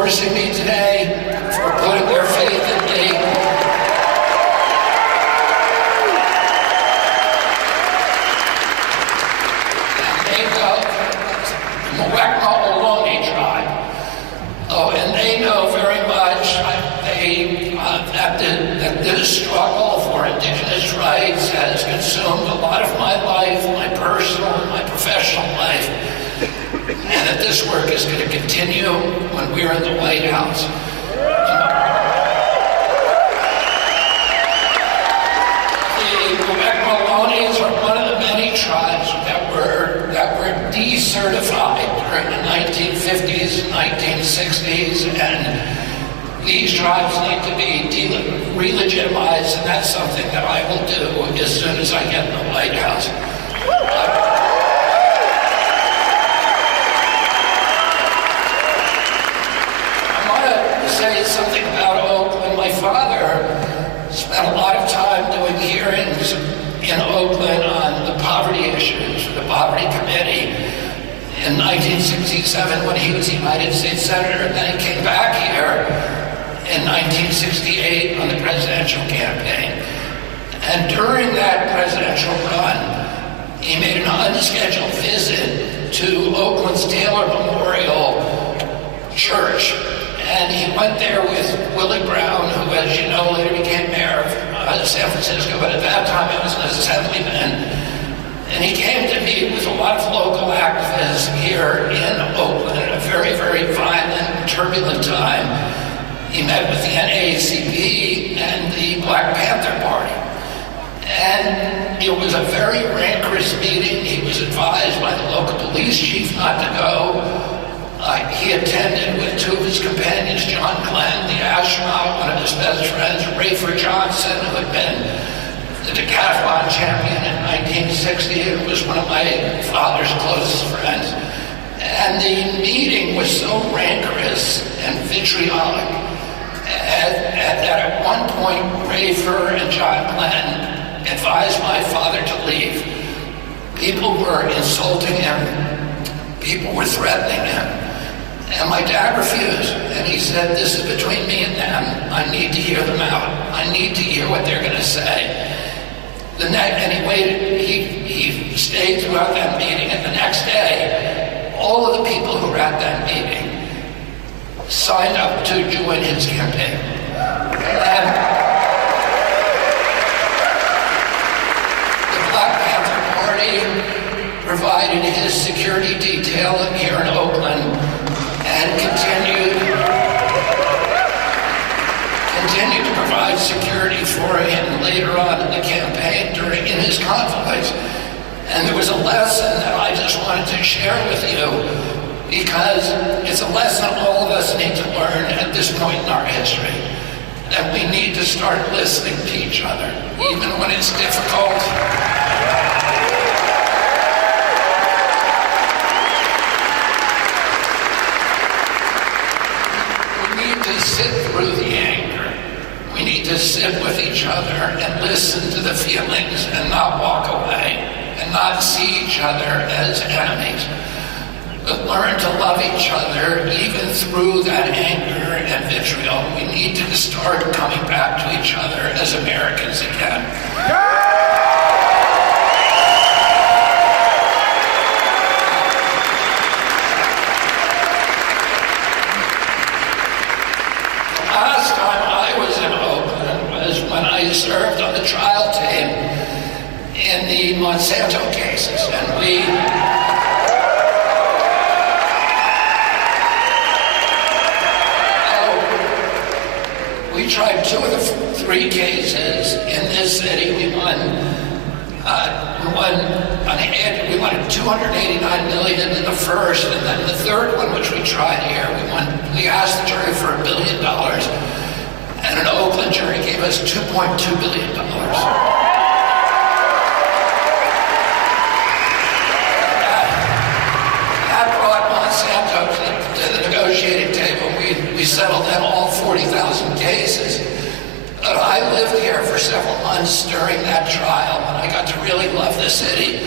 endorsing me today, for putting their faith in me. And they know the Muwekma-Ohlone tribe. Oh, and they know very much that this struggle for indigenous rights has consumed a lot of my life, my personal and my professional life, and that this work is going to continue when we're in the White House. The Muwekma-Ohlones are one of the many tribes that were decertified during the 1950s and 1960s, and these tribes need to be re-legitimized, and that's something that I will do as soon as I get in the White House. I want to say something about Oakland. My father spent a lot of time doing hearings in Oakland on the poverty issues for the Poverty Committee in 1967 when he was a United States Senator, and then he came back here in 1968 on the presidential campaign. And during that presidential run, he made an unscheduled visit to Oakland's Taylor Memorial Church. And he went there with Willie Brown, who, as you know, later became mayor of San Francisco, but at that time he was an assemblyman. And he came to meet with a lot of local activists here in Oakland at a very, very violent and turbulent time. He met with the NAACP and the Black Panther Party. And it was a very rancorous meeting. He was advised by the local police chief not to go. He attended with two of his companions, John Glenn, the astronaut, one of his best friends, Rayford Johnson, who had been the decathlon champion in 1960 and was one of my father's closest friends. And the meeting was so rancorous and vitriolic that at one point, Rayford and John Glenn advised my father to leave. People were insulting him. People were threatening him. And my dad refused. And he said, this is between me and them. I need to hear them out. I need to hear what they're going to say. And he waited. He stayed throughout that meeting. And the next day, all of the people who were at that meeting signed up to join his campaign. And the Black Panther Party provided his security detail here in Oakland and continued to provide security for him later on in the campaign in his convoys. And there was a lesson that I just wanted to share with you, because it's a lesson all of us need to learn at this point in our history, that we need to start listening to each other, even when it's difficult. We need to sit through the anger. We need to sit with each other and listen to the feelings and not walk away and not see each other as enemies. But learn to love each other even through that anger and vitriol. We need to start coming back to each other as Americans again. The last time I was in Oakland was when I served on the trial team in the Monsanto cases, and we tried two of the three cases in this city. We won $289 million in the first, and then the third one, which we tried here, we asked the jury for $1 billion, and an Oakland jury gave us $2.2 billion. That brought Monsanto to the negotiating table. We settled in all 40,000 cases. But I lived here for several months during that trial, and I got to really love the city.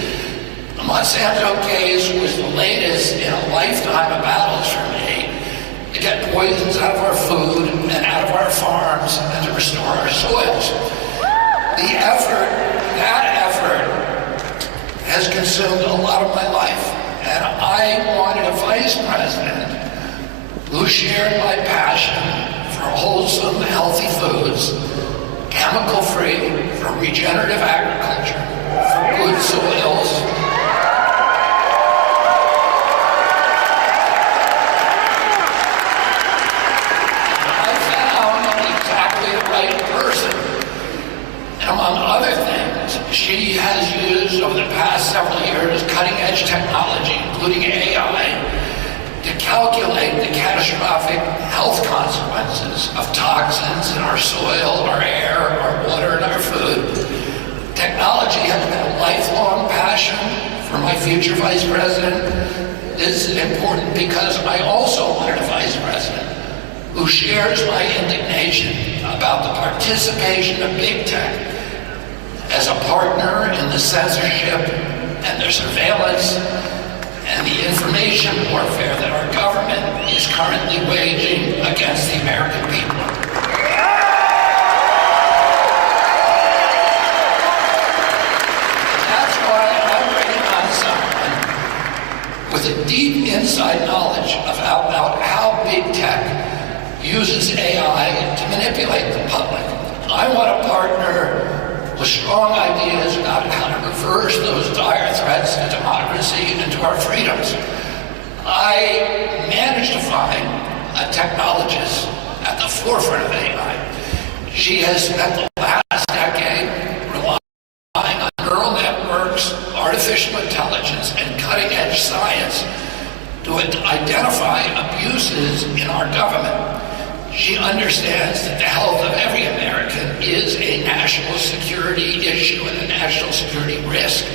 The Monsanto case was the latest in a lifetime of battles for me. It get poisons out of our food and out of our farms and to restore our soils. That effort has consumed a lot of my life, and I wanted a vice president who shared my passion for wholesome, healthy foods, chemical-free, for regenerative agriculture, for good soils. I found exactly the right person. And among other things, she has used over the past several years cutting-edge technology, including AI, to calculate the catastrophic health consequences of toxins in our soil, our air, our water, and our food. Technology has been a lifelong passion for my future vice president. This is important because I also wanted a vice president who shares my indignation about the participation of big tech as a partner in the censorship and the surveillance and the information warfare that our government is currently waging against the American people. That's why I'm bringing on someone with a deep inside knowledge about how big tech uses AI to manipulate the public. I want a partner with strong ideas about how to reverse those dire threats to democracy and to our freedoms. I managed to find a technologist at the forefront of AI. She has spent the last decade relying on neural networks, artificial intelligence, and cutting-edge science to identify abuses in our government. She understands that the health of every American is a national security issue and a national security risk.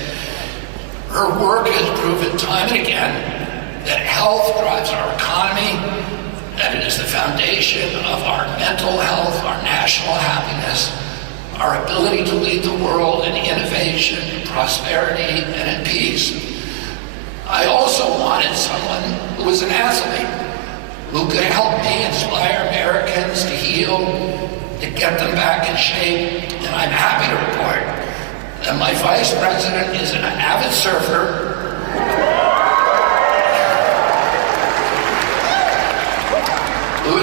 Her work has proven time and again that health drives our economy, that it is the foundation of our mental health, our national happiness, our ability to lead the world in innovation, prosperity, and in peace. I also wanted someone who was an athlete, who could help me inspire Americans to heal, to get them back in shape. And I'm happy to report that my vice president is an avid surfer, who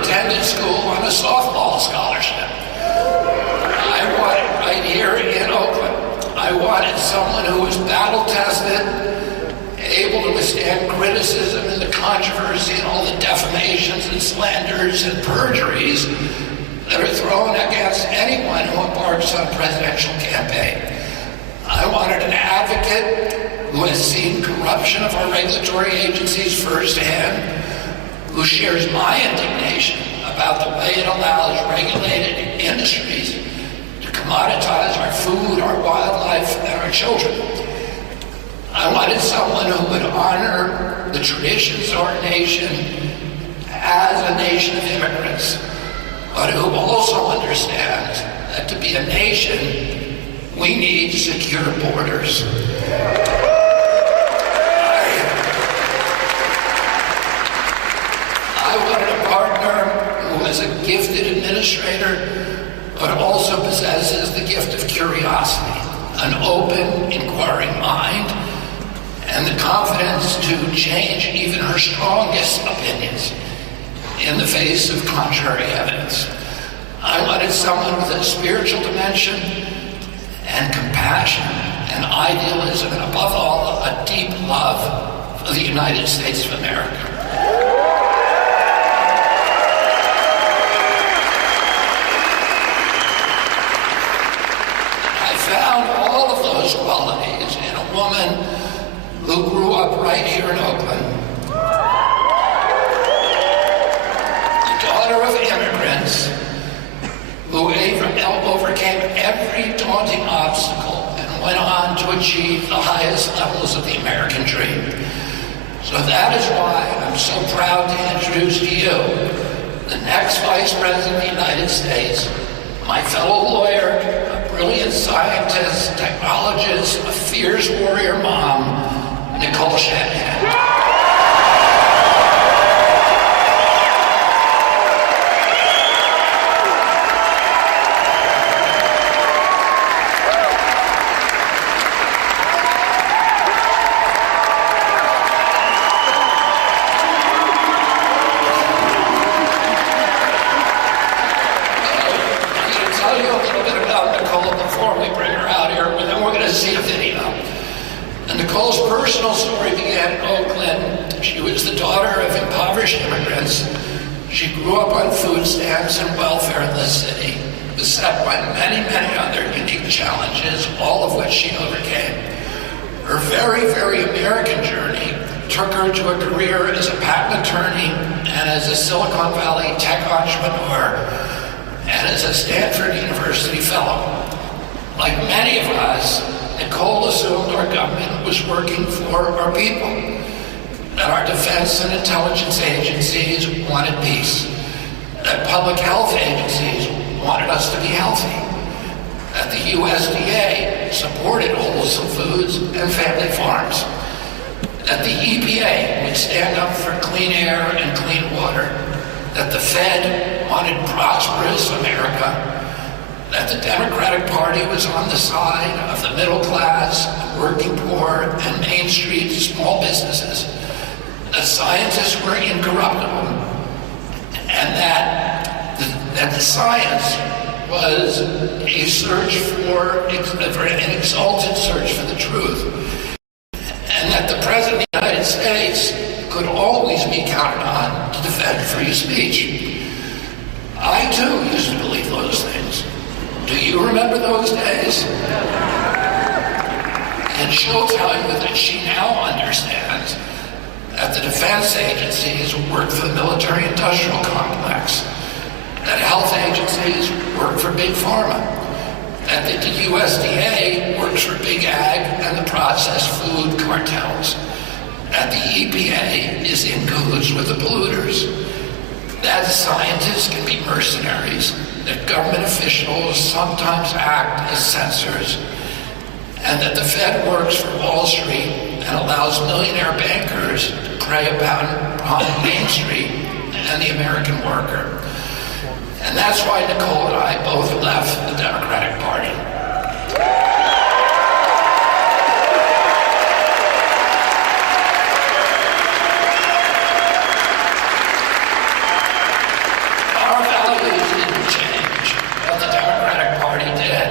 attended school on a softball scholarship. I wanted right here in Oakland. I wanted someone who was battle-tested, able to withstand criticism and the controversy and all the defamations and slanders and perjuries that are thrown against anyone who embarks on a presidential campaign. I wanted an advocate who has seen corruption of our regulatory agencies firsthand, who shares my indignation about the way it allows regulated industries to commoditize our food, our wildlife, and our children. I wanted someone who would honor the traditions of our nation as a nation of immigrants, but who also understands that to be a nation, we need secure borders. I wanted a partner who is a gifted administrator, but also possesses the gift of curiosity, an open, inquiring mind, and the confidence to change even her strongest opinions in the face of contrary evidence. I wanted someone with a spiritual dimension and compassion and idealism, and above all, a deep love for the United States of America. I found all of those qualities in a woman who grew up right here in Oakland, the daughter of immigrants who overcame every daunting obstacle and went on to achieve the highest levels of the American dream. So that is why I'm so proud to introduce to you the next Vice President of the United States, my fellow lawyer, a brilliant scientist, technologist, a fierce warrior mom, Nicole Shanahan. city, beset by many, many other unique challenges, all of which she overcame. Her very, very American journey took her to a career as a patent attorney and as a Silicon Valley tech entrepreneur and as a Stanford University fellow. Like many of us, Nicole assumed our government was working for our people, that our defense and intelligence agencies wanted peace, that public health agencies wanted us to be healthy, that the USDA supported wholesome foods and family farms, that the EPA would stand up for clean air and clean water, that the Fed wanted prosperous America, that the Democratic Party was on the side of the middle class, working poor, and Main Street small businesses, that scientists were incorruptible, and that the science was a search an exalted search for the truth, and that the President of the United States could always be counted on to defend free speech. I too used to believe those things. Do you remember those days? And she'll tell you that she now understands that the defense agencies work for the military-industrial complex, that health agencies work for Big Pharma, that the USDA works for Big Ag and the processed food cartels, that the EPA is in cahoots with the polluters, that scientists can be mercenaries, that government officials sometimes act as censors, and that the Fed works for Wall Street and allows millionaire bankers to prey upon Main Street and the American worker. And that's why Nicole and I both left the Democratic Party. Our values didn't change, but the Democratic Party did.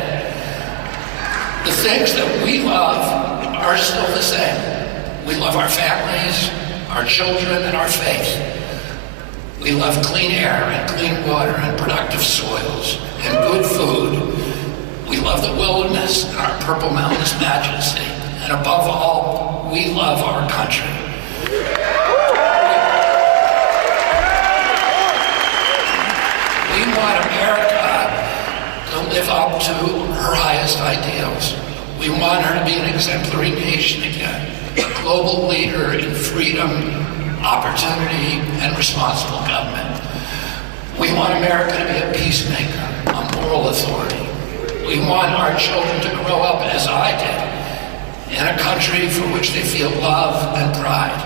The things that we love are still the same. We love our families, our children, and our faith. We love clean air and clean water and productive soils and good food. We love the wilderness and our Purple Mountains majesty. And above all, we love our country. We want America to live up to her highest ideals. We want her to be an exemplary nation again, a global leader in freedom, opportunity, and responsible government. We want America to be a peacemaker, a moral authority. We want our children to grow up, as I did, in a country for which they feel love and pride.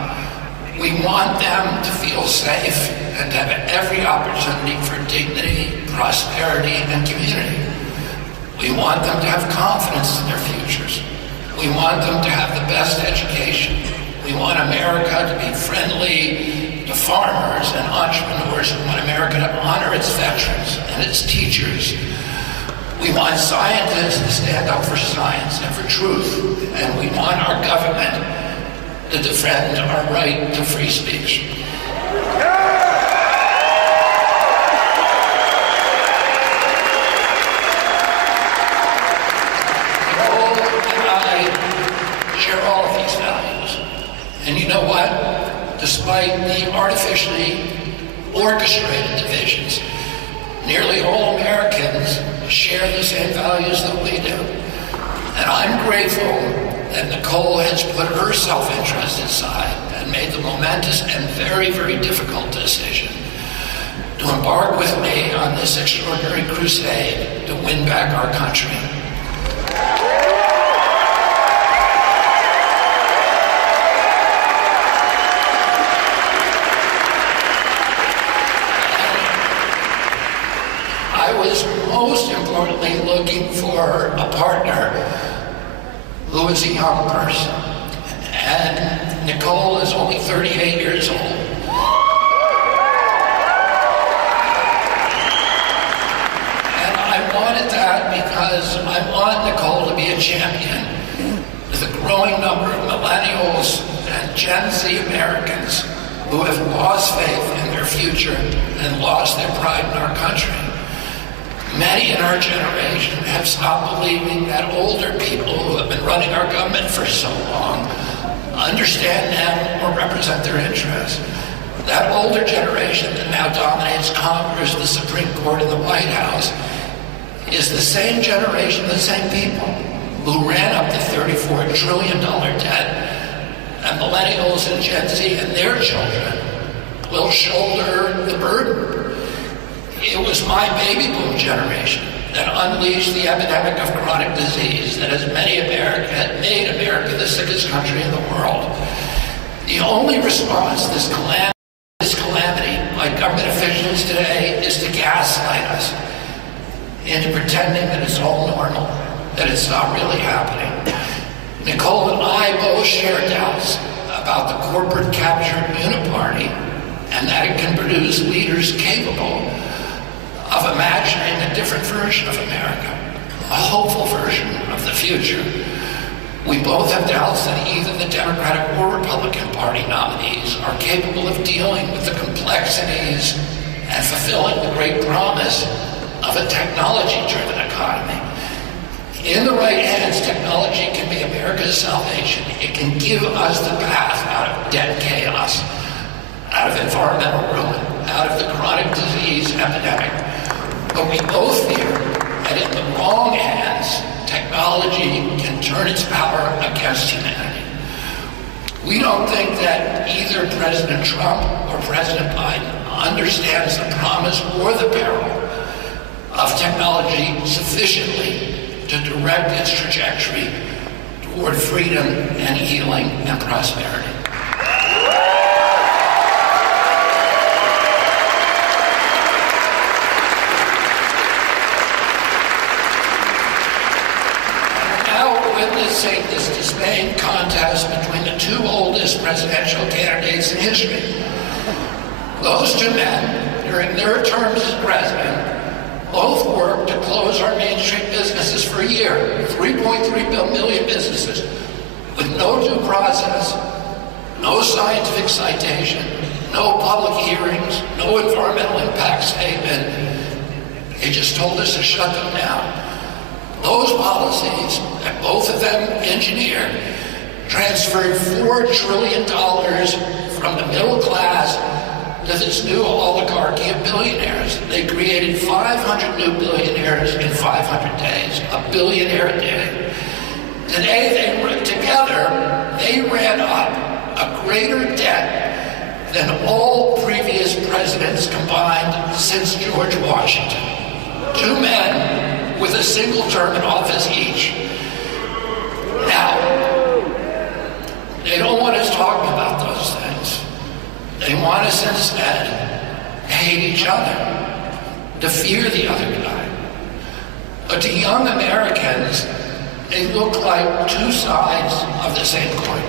We want them to feel safe and to have every opportunity for dignity, prosperity, and community. We want them to have confidence in their futures. We want them to have the best education. We want America to be friendly to farmers and entrepreneurs. We want America to honor its veterans and its teachers. We want scientists to stand up for science and for truth. And we want our government to defend our right to free speech. Share all of these values. And you know what? Despite the artificially orchestrated divisions, nearly all Americans share the same values that we do. And I'm grateful that Nicole has put her self-interest aside and made the momentous and very, very difficult decision to embark with me on this extraordinary crusade to win back our country. Most importantly, looking for a partner who is a young person. And Nicole is only 38 years old. And I wanted that because I want Nicole to be a champion with a growing number of millennials and Gen Z Americans who have lost faith in their future and lost their pride in our country. Many in our generation have stopped believing that older people who have been running our government for so long understand them or represent their interests. That older generation that now dominates Congress, the Supreme Court, and the White House is the same generation, the same people who ran up the $34 trillion debt, and millennials and Gen Z and their children will shoulder the burden. It was my baby boom generation that unleashed the epidemic of chronic disease that has made America the sickest country in the world. The only response to this calamity by government officials today is to gaslight us into pretending that it's all normal, that it's not really happening. Nicole and I both share doubts about the corporate captured uniparty and that it can produce leaders capable of imagining a different version of America, a hopeful version of the future. We both have doubts that either the Democratic or Republican Party nominees are capable of dealing with the complexities and fulfilling the great promise of a technology-driven economy. In the right hands, technology can be America's salvation. It can give us the path out of debt chaos, out of environmental ruin, out of the chronic disease epidemic. But we both fear that in the wrong hands, technology can turn its power against humanity. We don't think that either President Trump or President Biden understands the promise or the peril of technology sufficiently to direct its trajectory toward freedom and healing and prosperity. Witnessing this dismaying contest between the two oldest presidential candidates in history. Those two men, during their terms as president, both worked to close our Main Street businesses for a year, 3.3 million businesses, with no due process, no scientific citation, no public hearings, no environmental impact statement. They just told us to shut them down. Those policies, that both of them engineered, transferred $4 trillion from the middle class to this new oligarchy of billionaires. They created 500 new billionaires in 500 days, a billionaire a day. Today, they ran up a greater debt than all previous presidents combined since George Washington. Two men with a single term in office each. Now, they don't want us talking about those things. They want us instead to hate each other, to fear the other guy. But to young Americans, they look like two sides of the same coin.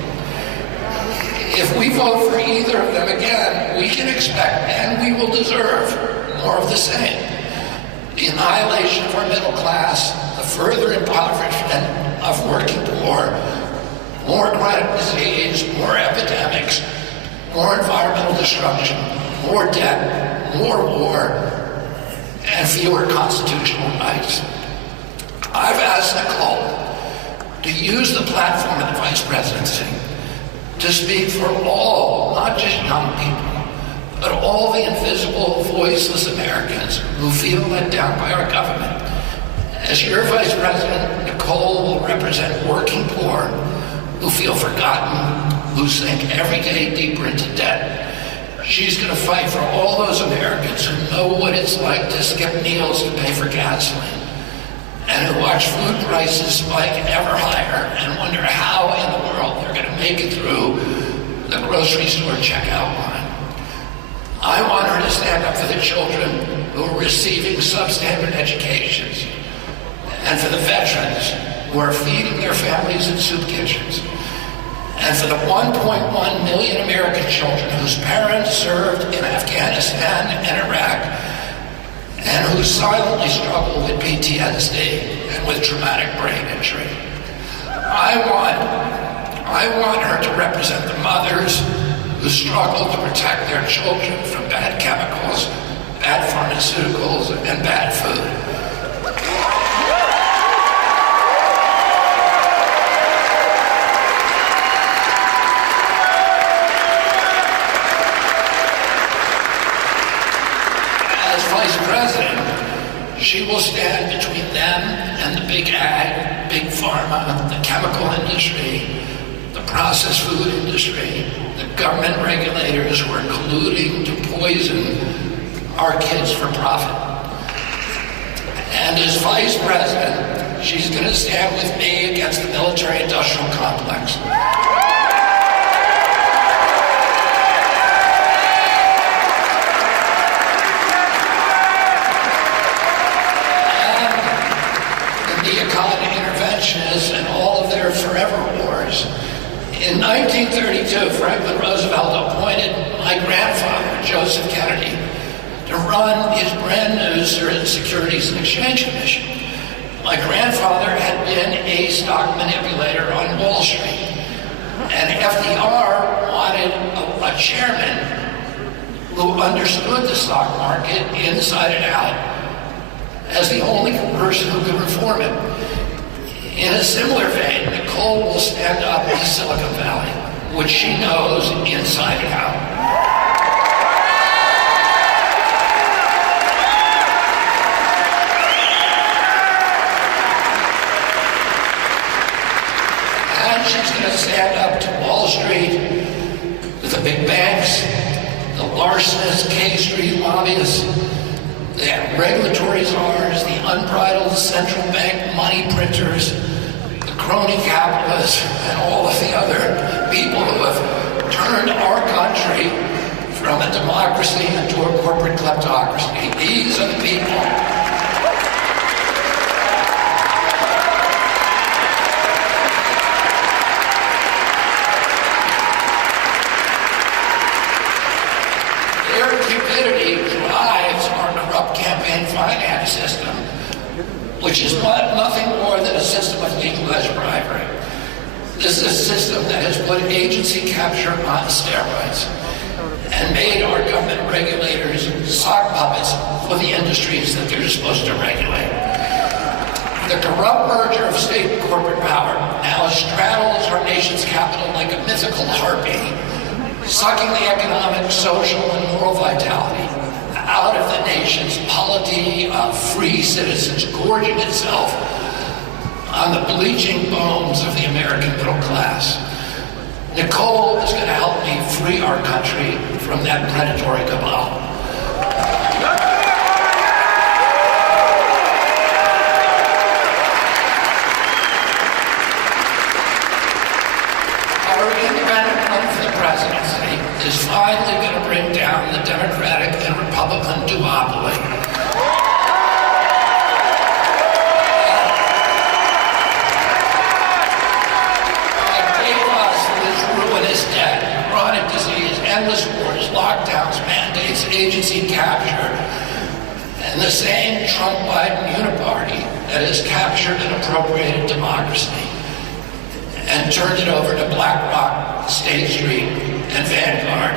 If we vote for either of them again, we can expect, and we will deserve, more of the same. The annihilation of our middle class, the further impoverishment of working poor, more chronic disease, more epidemics, more environmental destruction, more debt, more war, and fewer constitutional rights. I've asked Nicole to use the platform of the vice presidency to speak for all, not just young people, but all the invisible, voiceless Americans who feel let down by our government. As your vice president, Nicole will represent working poor who feel forgotten, who sink every day deeper into debt. She's going to fight for all those Americans who know what it's like to skip meals to pay for gasoline, and who watch food prices spike ever higher and wonder how in the world they're going to make it through the grocery store checkout line. I want her to stand up for the children who are receiving substandard educations, and for the veterans who are feeding their families in soup kitchens, and for the 1.1 million American children whose parents served in Afghanistan and Iraq, and who silently struggle with PTSD and with traumatic brain injury. I want her to represent the mothers who struggle to protect their children from bad chemicals, bad pharmaceuticals, and bad food. big pharma, the chemical industry, the processed food industry, the government regulators who are colluding to poison our kids for profit. And as vice president, she's going to stand with me against the military-industrial complex. And all of their forever wars. In 1932, Franklin Roosevelt appointed my grandfather, Joseph Kennedy, to run his brand new Securities and Exchange Commission. My grandfather had been a stock manipulator on Wall Street, and FDR wanted a chairman who understood the stock market inside and out as the only person who could reform it. In a similar vein, Nicole will stand up in Silicon Valley, which she knows inside and out. And she's going to stand up to Wall Street with the big banks, the larcenous K Street lobbyists, the regulatory czars, the unbridled central bank money printers, the crony capitalists, and all of the other people who have turned our country from a democracy into a corporate kleptocracy. These are the people. Their cupidity drives our corrupt campaign finance system, which is nothing more than a system of legalized bribery. This is a system that has put agency capture on steroids and made our government regulators sock puppets for the industries that they're supposed to regulate. The corrupt merger of state and corporate power now straddles our nation's capital like a mythical harpy, sucking the economic, social, and moral vitality out of the nation's polity of free citizens, gorging itself on the bleaching bones of the American middle class. Nicole is going to help me free our country from that predatory cabal. Our independent run for the presidency is finally going to bring down the Democratic and Republican duopoly. It gave us this ruinous debt, chronic disease, endless wars, lockdowns, mandates, agency capture, and the same Trump-Biden uniparty that has captured and appropriated democracy and turned it over to BlackRock, State Street, and Vanguard,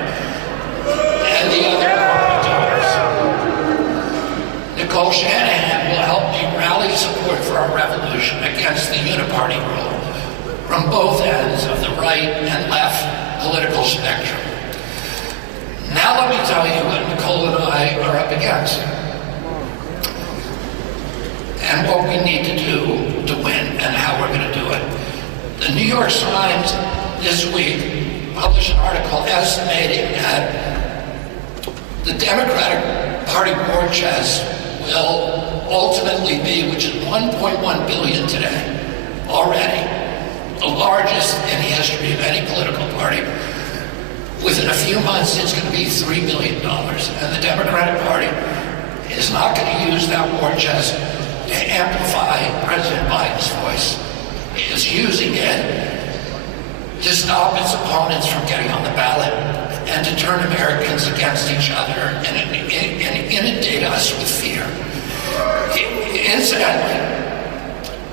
and the other corporate donors. Nicole Shanahan will help me rally support for our revolution against the uniparty rule from both ends of the right and left political spectrum. Now let me tell you what Nicole and I are up against and what we need to do to win and how we're going to do it. The New York Times this week published an article estimating that the Democratic Party war chest will ultimately be, which is $1.1 billion today, already, the largest in the history of any political party. Within a few months, it's going to be $3 billion. And the Democratic Party is not going to use that war chest to amplify President Biden's voice. It is using it to stop its opponents from getting on the ballot and to turn Americans against each other and inundate us with fear. Incidentally,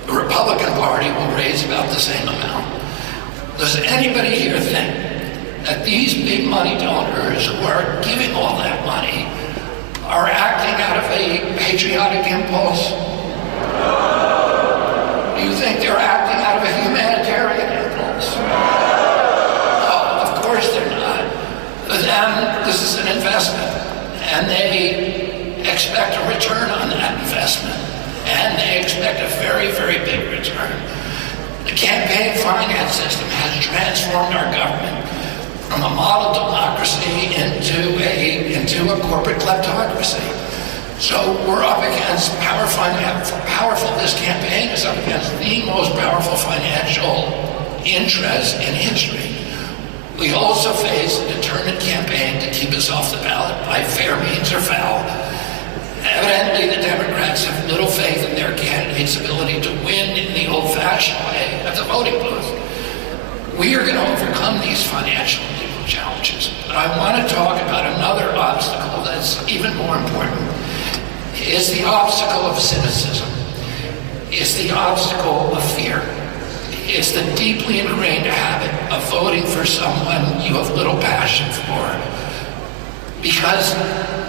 the Republican Party will raise about the same amount. Does anybody here think that these big money donors who are giving all that money are acting out of a patriotic impulse? Do you think they're acting out of a humanitarian impulse? No, of course they're not. For them, this is an investment, and they expect a return on that investment, and they expect a very, very big return. finance system has transformed our government from a model democracy into a corporate kleptocracy. So we're up against this campaign is up against the most powerful financial interest in history. We also face a determined campaign to keep us off the ballot by fair means or foul. Evidently, the Democrats have little faith in their candidate's ability to win in the old-fashioned way at the voting booth. We are going to overcome these financial and legal challenges, but I want to talk about another obstacle that's even more important. It's the obstacle of cynicism. It's the obstacle of fear. It's the deeply ingrained habit of voting for someone you have little passion for because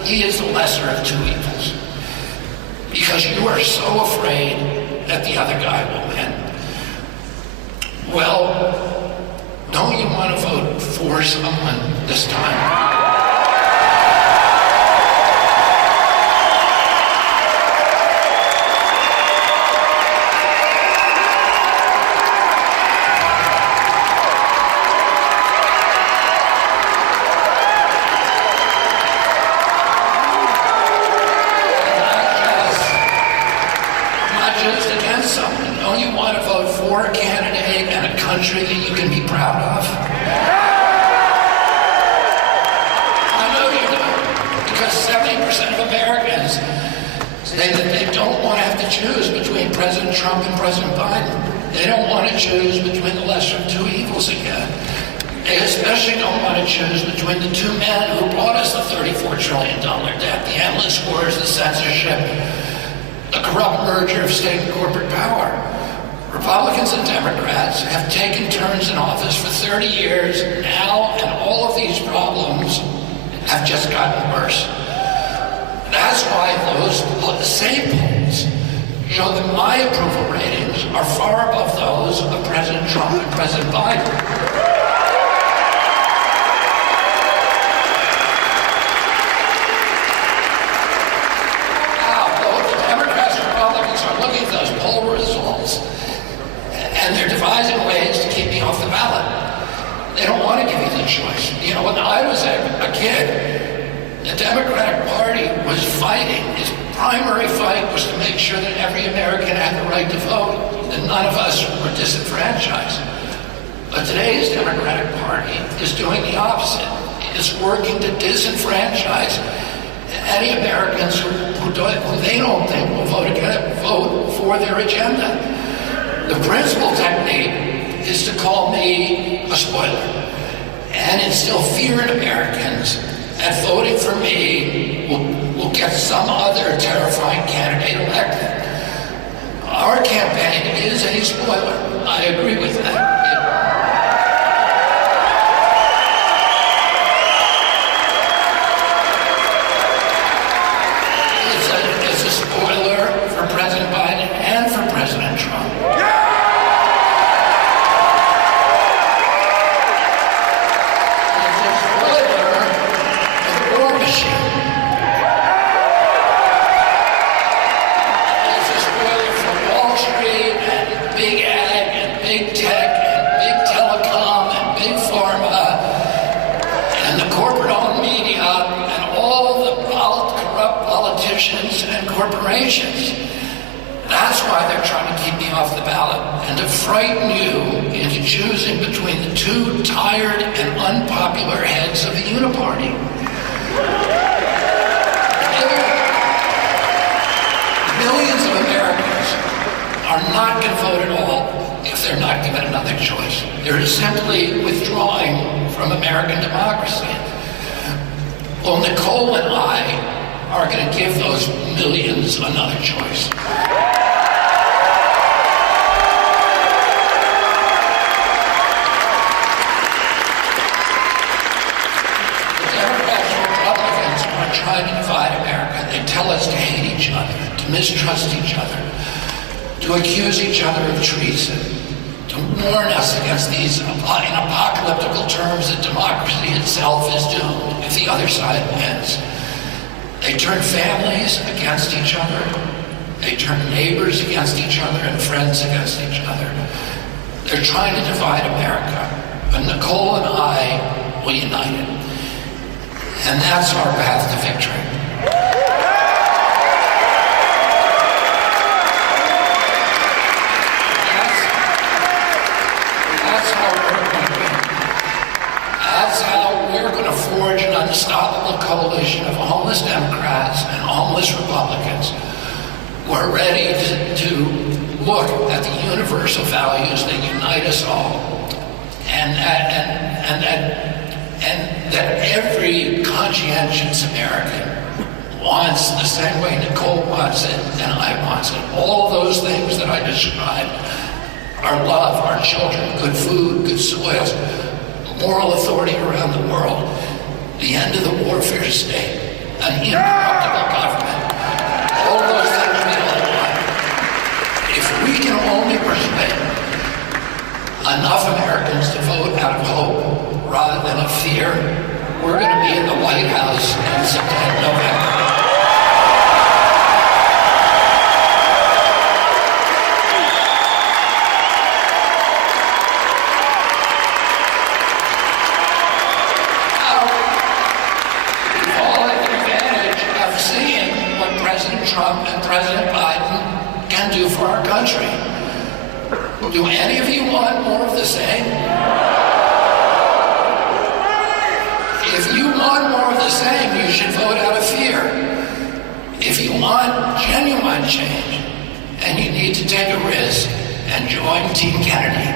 he is the lesser of two evils. Because you are so afraid that the other guy will win. Well, don't you want to vote for someone this time? Country that you can be proud of? I know you do, because 70% of Americans say that they don't want to have to choose between President Trump and President Biden. They don't want to choose between the lesser of two evils again. They especially don't want to choose between the two men who brought us the $34 trillion debt, the endless wars, the censorship, the corrupt merger of state and corporate power. Republicans and Democrats have taken turns in office for 30 years now, and all of these problems have just gotten worse. That's why the same polls show that my approval ratings are far above those of President Trump and President Biden. Now, both the Democrats and Republicans are looking at those poll results, and they're devising ways to keep me off the ballot. They don't want to give you the choice. You know, when I was a kid, the Democratic Party was fighting. Its primary fight was to make sure that every American had the right to vote, that none of us were disenfranchised. But today's Democratic Party is doing the opposite. It's working to disenfranchise any Americans who they don't think will vote for their agenda. The principal technique is to call me a spoiler and instill fear in Americans that voting for me will get some other terrifying candidate elected. Our campaign is a spoiler. I agree with that. It's a spoiler for President Biden and for President Trump. And corporations. That's why they're trying to keep me off the ballot and to frighten you into choosing between the two tired and unpopular heads of the uniparty. Millions of Americans are not going to vote at all if they're not given another choice. They're simply withdrawing from American democracy. Well, Nicole and I are going to give those millions another choice. The Democrats and Republicans are trying to divide America. They tell us to hate each other, to mistrust each other, to accuse each other of treason, to warn us against these in apocalyptical terms that democracy itself is doomed if the other side wins. They turn families against each other. They turn neighbors against each other and friends against each other. They're trying to divide America, but Nicole and I will unite it. And that's our path to victory. That's how we're going to forge an unstoppable coalition of homeless Democrats and homeless Republicans. We're ready to look at the universal values that unite us all, and that every conscientious American wants the same way Nicole wants it and I want it. All those things that I described: our love, our children, good food, good soils, moral authority around the world, the end of the warfare state, an incorruptible government. All those things we all want. If we can only persuade enough Americans to vote out of hope rather than of fear, we're going to be in the White House in November. Trump and President Biden can do for our country. Do any of you want more of the same? If you want more of the same, you should vote out of fear. If you want genuine change, and you need to take a risk and join Team Kennedy.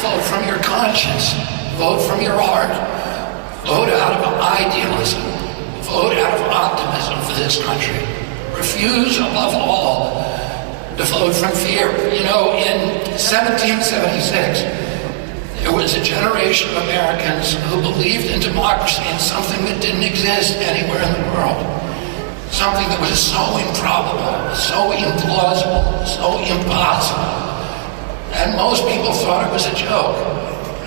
Vote from your conscience, vote from your heart, vote out of idealism, vote out of optimism for this country. Refuse, above all, to vote from fear. You know, in 1776, there was a generation of Americans who believed in democracy and something that didn't exist anywhere in the world. Something that was so improbable, so implausible, so impossible. And most people thought it was a joke.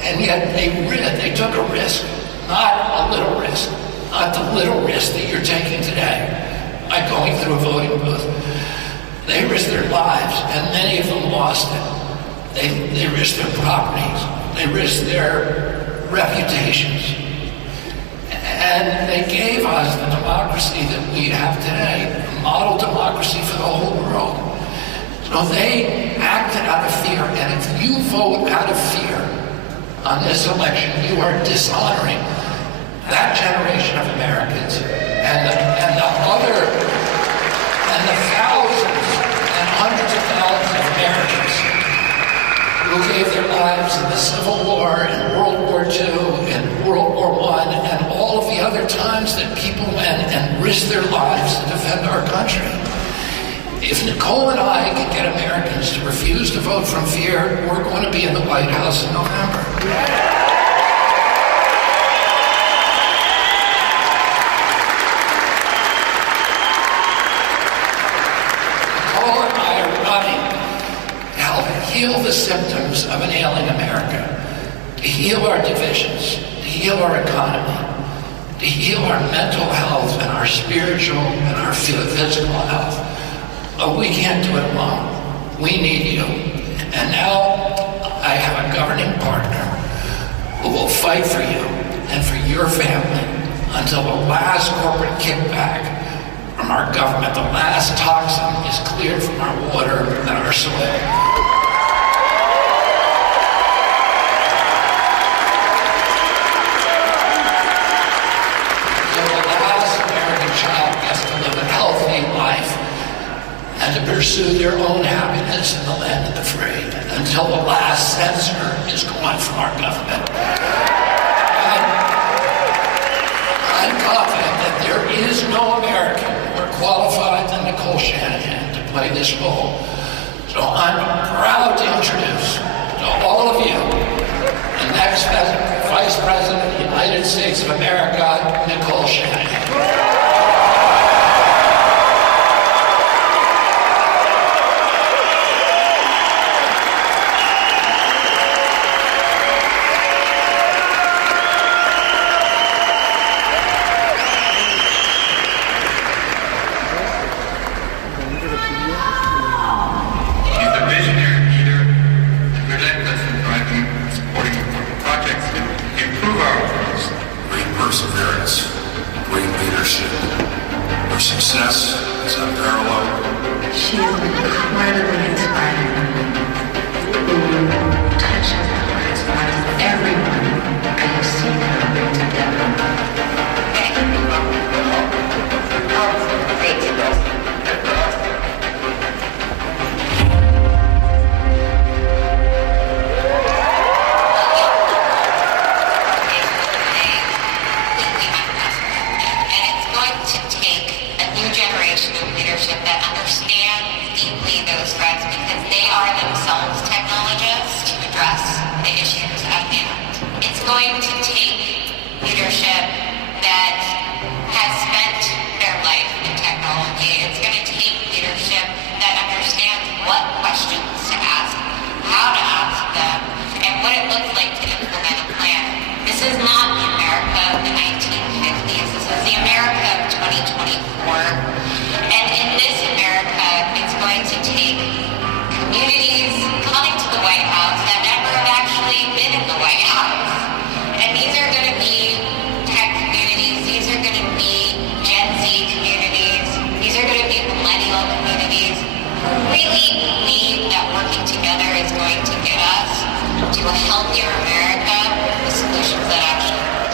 And yet they took a risk, not a little risk, not the little risk that you're taking today by going through a voting booth. They risked their lives, and many of them lost it. They risked their properties. They risked their reputations. And they gave us the democracy that we have today, a model democracy for the whole world. So they acted out of fear, and if you vote out of fear on this election, you are dishonoring that generation of Americans and the thousands and hundreds of thousands of Americans who gave their lives in the Civil War, in World War II, in World War I, and all of the other times that people went and risked their lives to defend our country. If Nicole and I can get Americans to refuse to vote from fear, we're going to be in the White House in November. Nicole and I are running to help heal the symptoms of an ailing America, to heal our divisions, to heal our economy, to heal our mental health and our spiritual and our physical health. But we can't do it alone. We need you. And now I have a governing partner who will fight for you and for your family until the last corporate kickback from our government, the last toxin is cleared from our water and our soil. And to pursue their own happiness in the land of the free until the last censor is gone from our government. I'm confident that there is no American more qualified than Nicole Shanahan to play this role. So I'm proud to introduce to all of you the next Vice President of the United States of America, Nicole Shanahan. perseverance, great leadership. Her success is unparalleled. She is an incredibly inspiring woman who touches the hearts and minds of everyone I have seen her bring together. That understand deeply those threats because they are themselves technologists to address the issues at hand. It's going to take leadership that has spent their life in technology. It's going to take leadership that understands what questions to ask, how to ask them, and what it looks like to implement a plan. This is not the America of the 1950s. This is the America of 2024. And in this America, it's going to take communities coming to the White House that never have actually been in the White House. And these are going to be tech communities. These are going to be Gen Z communities. These are going to be millennial communities who really believe that working together is going to get us to a healthier America with solutions that actually work.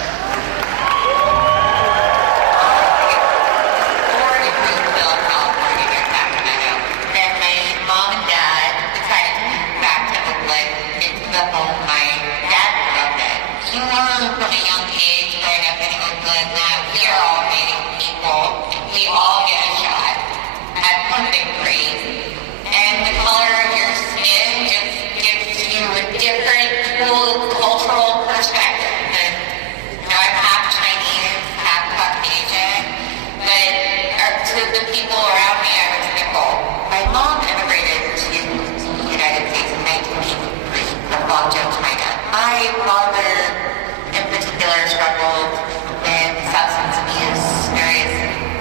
From a young age, growing up in Oakland, that we are all amazing people. We all get a shot at something great. And the color of your skin just gives you a different, cool, cultural perspective. And, I'm half Chinese, half Caucasian, but to the people around me, I was Nicole. My mom immigrated to the United States in 1983 from Guangzhou, China. My father struggled with substance abuse, various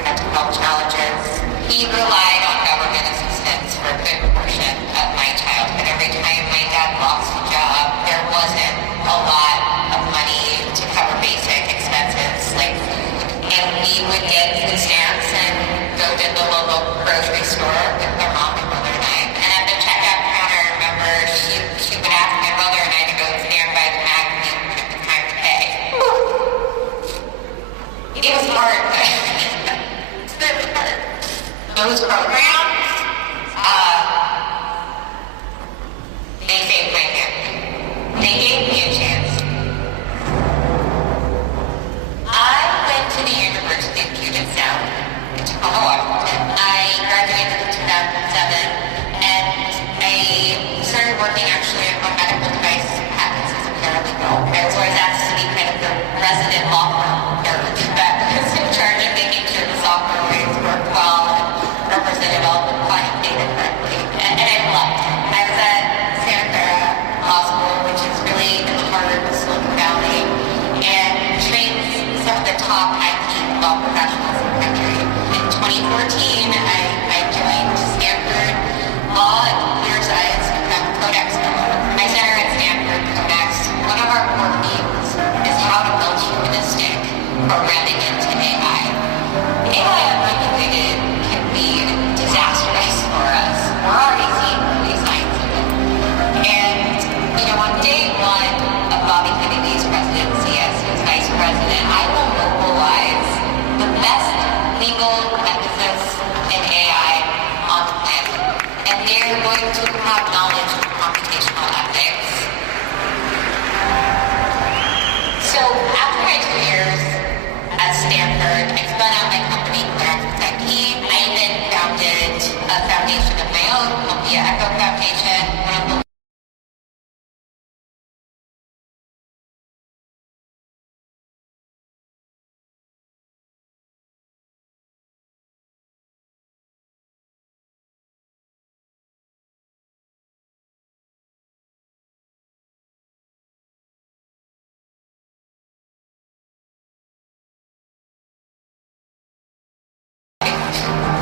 mental health challenges. He relied on government assistance for a good portion of my childhood. Every time my dad lost a job, there wasn't a lot of money to cover basic expenses like food. And we would get food stamps and go to the local grocery store with my mom and brother and I. And at the checkout counter, I remember she would ask my mother and I to go stand by the magazine when it was time to pay. It was hard, but it's really hard. Those programs, they saved my family. They gave me a chance. I went to the University of Puget Sound in Tacoma, Washington. I graduated in 2007, and I started working actually on medical device patents as a paralegal. I was always asked to be kind of the resident law firm nerd that was in charge of making sure the software ways worked well and represented all the client data correctly. And I loved it. I was at Santa Clara Law School, which is really in the heart of Silicon Valley, and trained some of the top IP law professionals in the country. In 2014, I joined Stanford Law and Computer Science to become Codex Fellow. My center at Stanford, Codex, one of our core themes is how to build humanistic programming into AI. AI unregulated can be disastrous for us. We're already seeing early signs of it. And, on day one of Bobby Kennedy's presidency as his vice president, I will mobilize the best legal emphasis in AI on the planet. And they're going to have knowledge of computational ethics. So after my 2 years at Stanford, I spun out my company, Clarence. I then founded a foundation of my own, Columbia Echo Foundation, one of the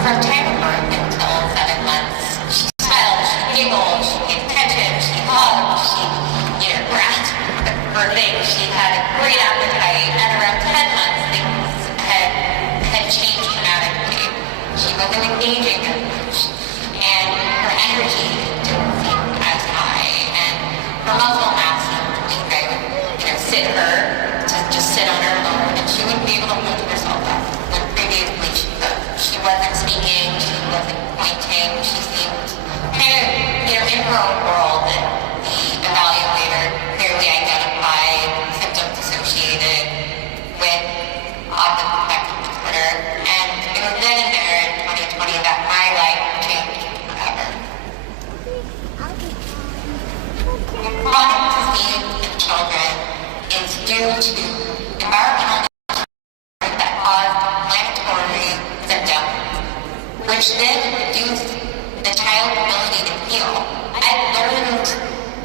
from time of birth until 7 months. She smiled, she giggled, she paid attention sit on her own, and she wouldn't be able to hold herself up when previously she could. She wasn't speaking, she wasn't pointing, she seemed kind of, in her own world, and the evaluator clearly identified symptoms associated with autism spectrum disorder. And it was then and there in 2020 that my life changed forever. Chronic disease in children is due to environmental disorders that cause inflammatory symptoms, which then reduce the child's ability to heal. I've learned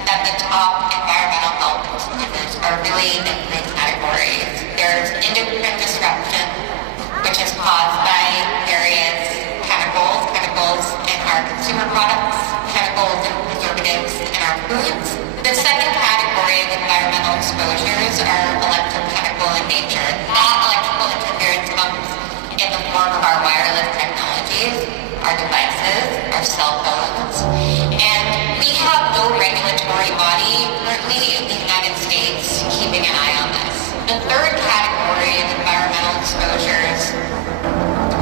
that the top environmental health disorders are really in three categories. There's endocrine disruption, which is caused by various chemicals in our consumer products, chemicals and preservatives in our foods. The second category of environmental exposures are electrochemical in nature. That electrical interference comes in the form of our wireless technologies, our devices, our cell phones, and we have no regulatory body currently in the United States keeping an eye on this. The third category of environmental exposures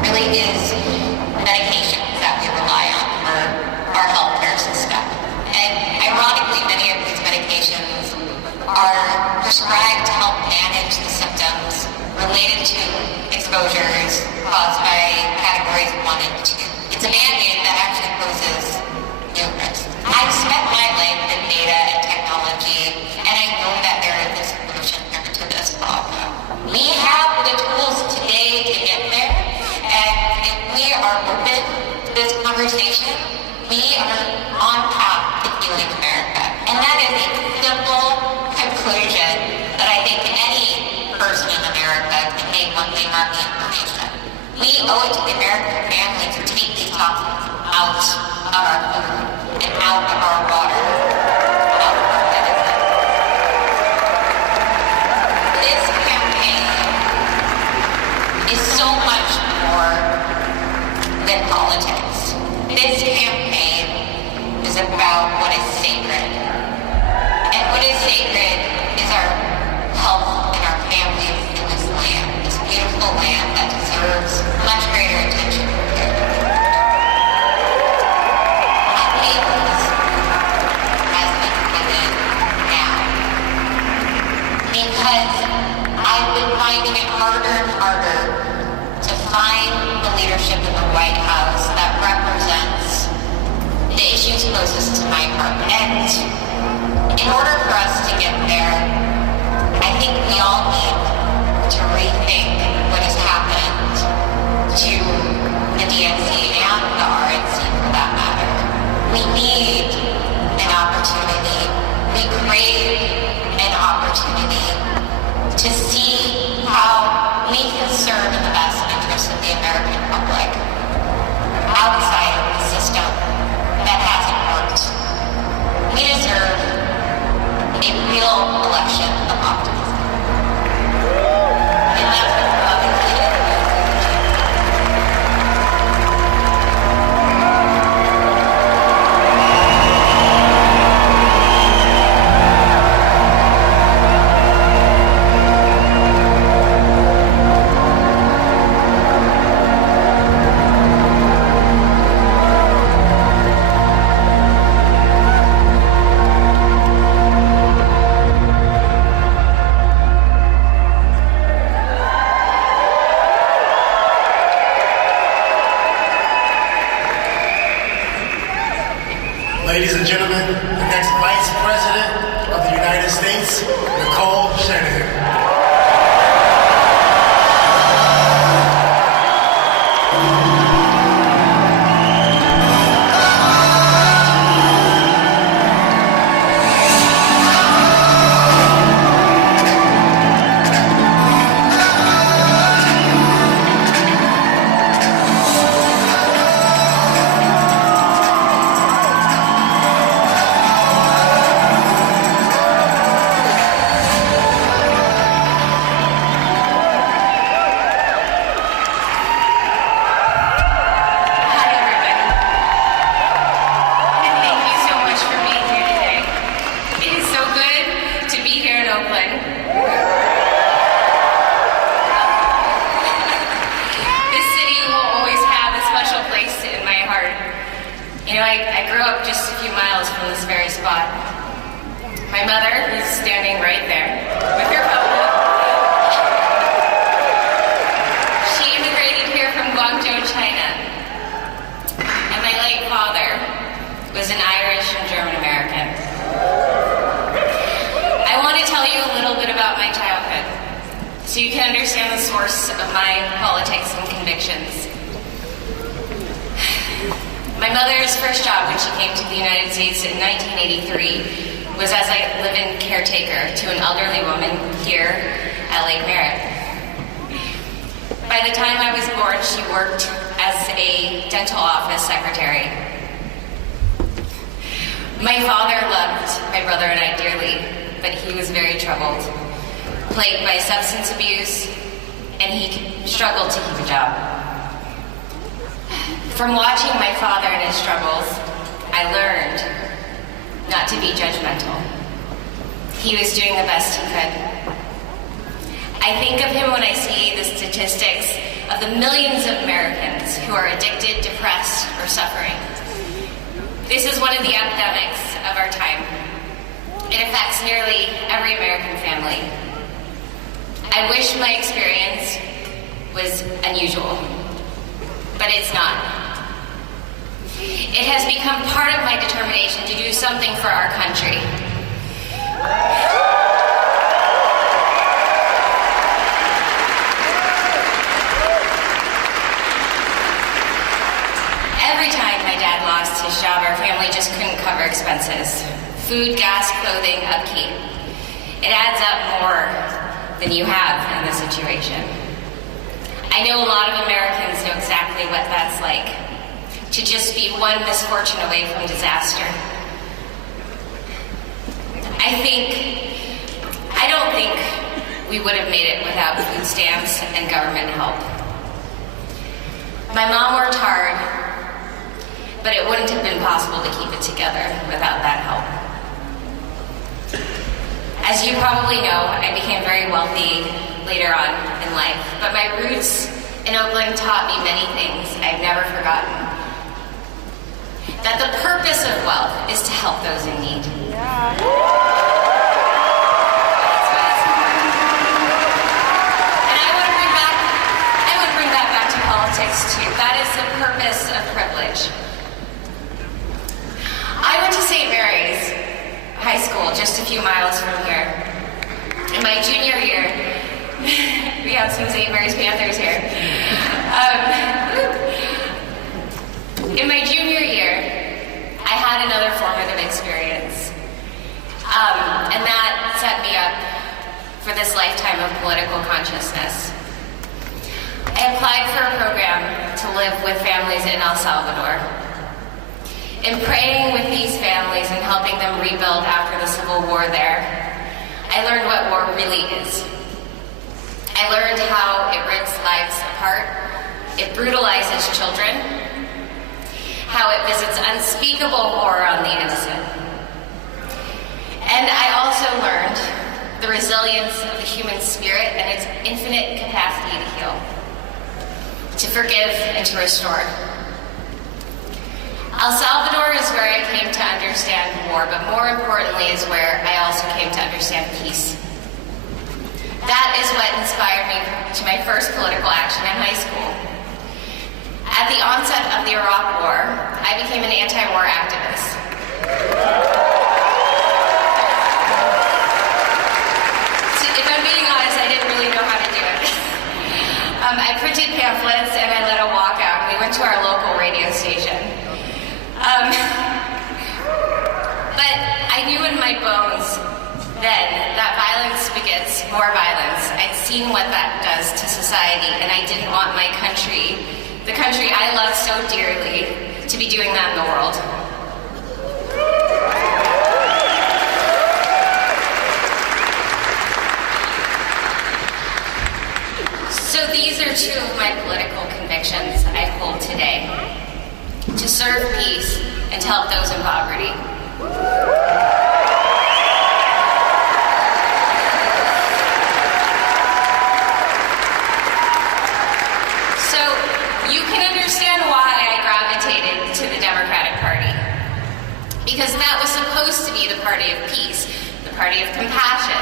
really is medications that we rely on for our healthcare system. And ironically, many of these medications are prescribed to help manage the symptoms related to exposures caused by categories 1 and 2. It's a mandate that actually poses new risks. I've spent my life in data and technology, and I know that there is a solution here to this problem. We have the tools today to get there, and if we are open to this conversation, we are on path to healing America. And that is a simple conclusion that I think any person in America can make when they have the information. We owe it to the American family to take these toxins out of our food and out of our water, out of our medicine. This campaign is so much more than politics. This campaign is about what is sacred. And what is sacred is our health and our families in this land, this beautiful land that deserves much greater attention. I believe this has been given now because I've been finding it harder and harder to find the leadership in the White House that represents the issues closest to my heart. And in order for us to get there, I think we all need to rethink what has happened to the DNC and the RNC for that matter. We need an opportunity, we crave an opportunity to see how we can serve in the best interest of the American public outside of the system that hasn't worked. We deserve a real election of optimism. And that's what we're obviously up just a few miles from this very spot. My mother, who's standing right there, with her coconut, she immigrated here from Guangzhou, China. And my late father was an Irish and German American. I want to tell you a little bit about my childhood, so you can understand the source of my politics and convictions. My mother's first job when she came to the United States in 1983 was as a live-in caretaker to an elderly woman here at Lake Merritt. By the time I was born, she worked as a dental office secretary. My father loved my brother and I dearly, but he was very troubled, plagued by substance abuse, and he struggled to keep a job. From watching my father and his struggles, I learned not to be judgmental. He was doing the best he could. I think of him when I see the statistics of the millions of Americans who are addicted, depressed, or suffering. This is one of the epidemics of our time. It affects nearly every American family. I wish my experience was unusual, but it's not. It has become part of my determination to do something for our country. Every time my dad lost his job, our family just couldn't cover expenses. Food, gas, clothing, upkeep. It adds up more than you have in this situation. I know a lot of Americans know exactly what that's like, to just be one misfortune away from disaster. I don't think we would have made it without food stamps and government help. My mom worked hard, but it wouldn't have been possible to keep it together without that help. As you probably know, I became very wealthy later on in life, but my roots in Oakland taught me many things I've never forgotten. That the purpose of wealth is to help those in need. That's why it's important. And I would bring that back to politics too. That is the purpose of privilege. I went to St. Mary's High School, just a few miles from here. In my junior year, we have some St. Mary's Panthers here. In my junior year, I had another formative experience. And that set me up for this lifetime of political consciousness. I applied for a program to live with families in El Salvador. In praying with these families and helping them rebuild after the civil war there, I learned what war really is. I learned how it rips lives apart, it brutalizes children, how it visits unspeakable horror on the innocent. And I also learned the resilience of the human spirit and its infinite capacity to heal, to forgive and to restore. El Salvador is where I came to understand war, but more importantly is where I also came to understand peace. That is what inspired me to my first political action in high school. At the onset of the Iraq War, I became an anti-war activist. If I'm being honest, I didn't really know how to do it. I printed pamphlets and I led a walkout. We went to our local radio station. But I knew in my bones then that violence begets more violence. I'd seen what that does to society, and I didn't want my country, the country I love so dearly, to be doing that in the world. So these are two of my political convictions I hold today: to serve peace and to help those in poverty. So you can understand why I gravitated to the Democratic Party. because that was supposed to be the party of peace, the party of compassion.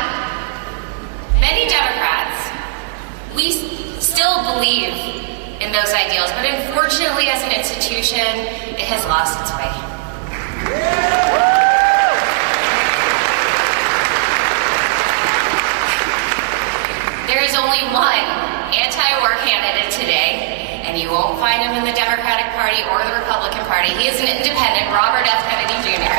Many Democrats, we still believe in those ideals, but unfortunately as an institution, it has lost its way. There is only one anti-war candidate today, and you won't find him in the Democratic Party or the Republican Party. He is an independent, Robert F. Kennedy Jr.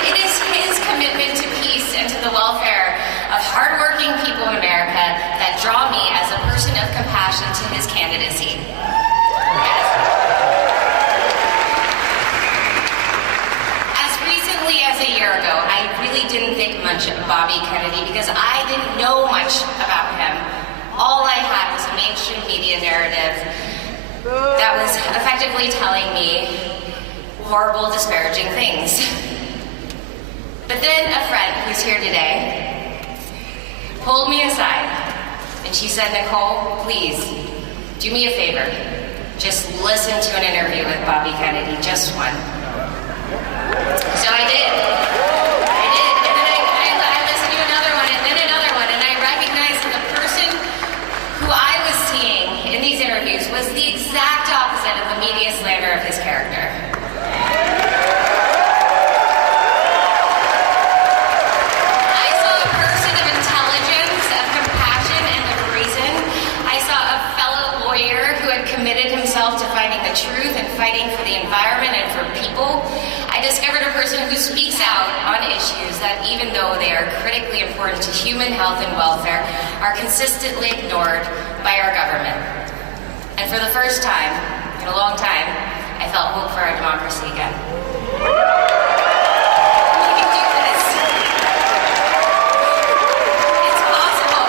It is his commitment to peace and to the welfare of hardworking people in America that draw me as a person of compassion to his candidacy. As a year ago, I really didn't think much of Bobby Kennedy because I didn't know much about him. All I had was a mainstream media narrative that was effectively telling me horrible, disparaging things. But then a friend who's here today pulled me aside and she said, "Nicole, please, do me a favor. Just listen to an interview with Bobby Kennedy, just one." So I did. And then I listened to another one, and then another one, and I recognized that the person who I was seeing in these interviews was the exact opposite of the media slander of his character. I saw a person of intelligence, of compassion, and of reason. I saw a fellow lawyer who had committed himself to finding the truth and fighting for the environment and for people. I discovered a person who speaks out on issues that, even though they are critically important to human health and welfare, are consistently ignored by our government. And for the first time in a long time, I felt hope for our democracy again. We can do this. It's possible.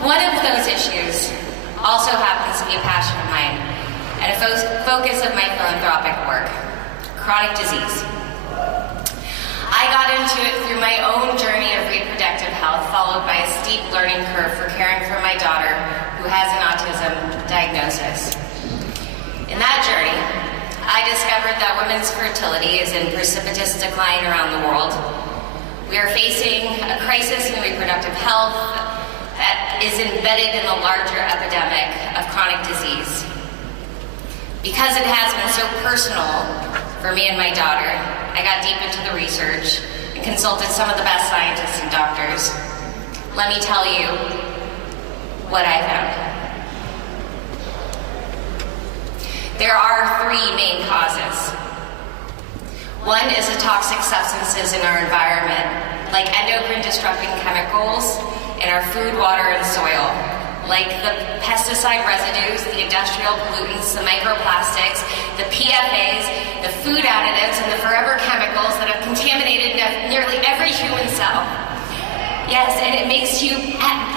One of those issues also happens to be a passion of mine and a focus of my philanthropic work: chronic disease. I got into it through my own journey of reproductive health, followed by a steep learning curve for caring for my daughter, who has an autism diagnosis. In that journey, I discovered that women's fertility is in precipitous decline around the world. We are facing a crisis in reproductive health that is embedded in the larger epidemic of chronic disease. Because it has been so personal for me and my daughter, I got deep into the research and consulted some of the best scientists and doctors. Let me tell you what I found. There are three main causes. One is the toxic substances in our environment, like endocrine disrupting chemicals in our food, water, and soil, like the pesticide residues, the industrial pollutants, the microplastics, the PFAs, the food additives, and the forever chemicals that have contaminated nearly every human cell. Yes, and it makes you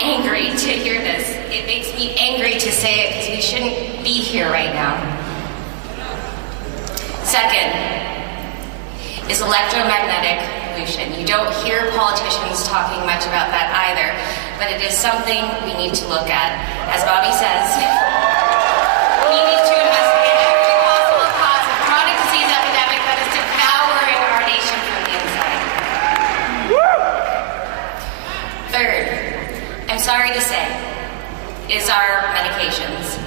angry to hear this. It makes me angry to say it because we shouldn't be here right now. Second is electromagnetic pollution. You don't hear politicians talking much about that either, but it is something we need to look at. As Bobby says, we need to investigate every possible cause of chronic disease epidemic that is devouring our nation from the inside. Third, I'm sorry to say, is our medications.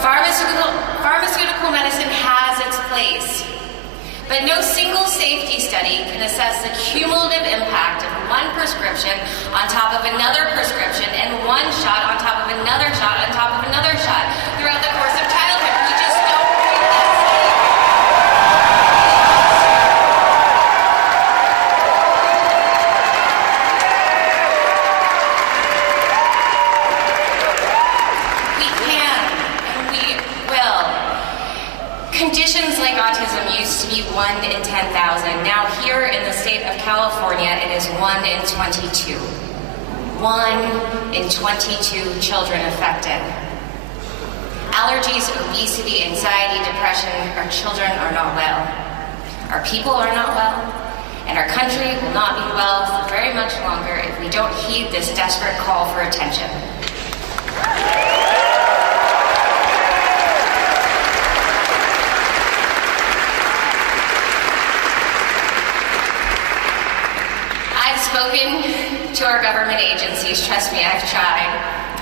Pharmaceutical medicine has its place, but no single safety study can assess the cumulative impact of one prescription on top of another prescription and one shot on top of another shot on top of another shot throughout the course of childhood. We just don't treat that safe. We can, and we will. Conditions like autism used to be 1 in 10,000. Now here in the state of California, it is 1 in 22. 1 in 22 children affected. Allergies, obesity, anxiety, depression, our children are not well. Our people are not well. And our country will not be well for very much longer if we don't heed this desperate call for attention. I've spoken to our government agencies. Trust me, I've tried.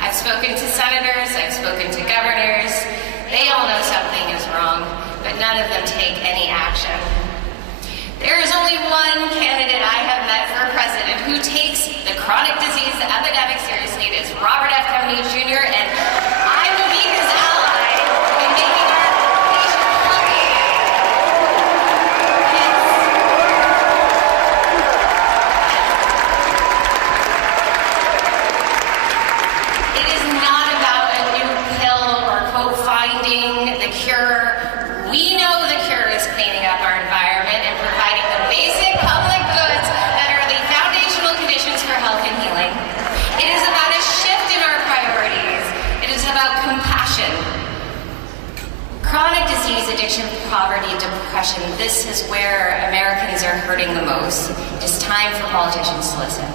I've spoken to senators, I've spoken to governors. They all know something is wrong, but none of them take any action. There is only one candidate I have met for president who takes the chronic disease epidemic seriously. It is Robert F. Jr., and I will be his ally in making our nation healthy. It is not about a new pill or quote finding the cure. We know the cure is cleaning up our environment and providing the basic public goods that are the foundational conditions for health and healing. It is about a shift in our priorities. It is about compassion. Chronic disease, addiction, poverty, depression, this is where Americans are hurting the most. It is time for politicians to listen.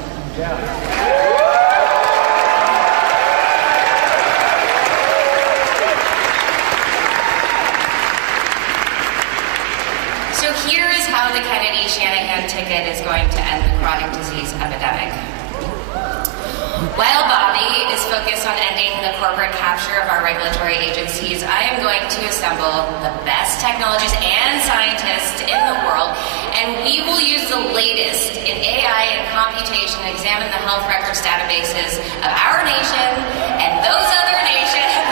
So here is how the Kennedy-Shanahan ticket is going to end the chronic disease epidemic. While Bobby is focused on ending the corporate capture of our regulatory agencies, I am going to assemble the best technologists and scientists in the world, and we will use the latest in AI and computation to examine the health records databases of our nation and those other nations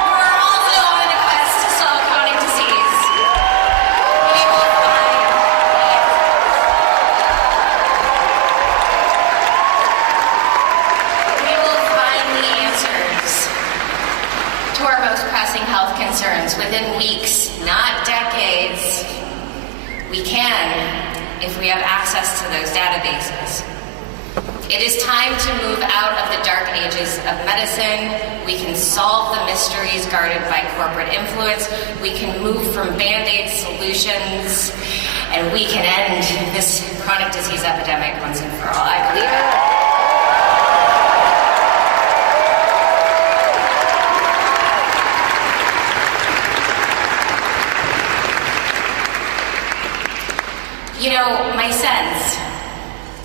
who are also on a quest to solve chronic disease. We will find the answers to our most pressing health concerns within weeks, not decades. We can, if we have access to those databases. It is time to move out of the dark ages of medicine. We can solve the mysteries guarded by corporate influence. We can move from Band-Aid solutions, and we can end this chronic disease epidemic once and for all. I believe it. You know, my sense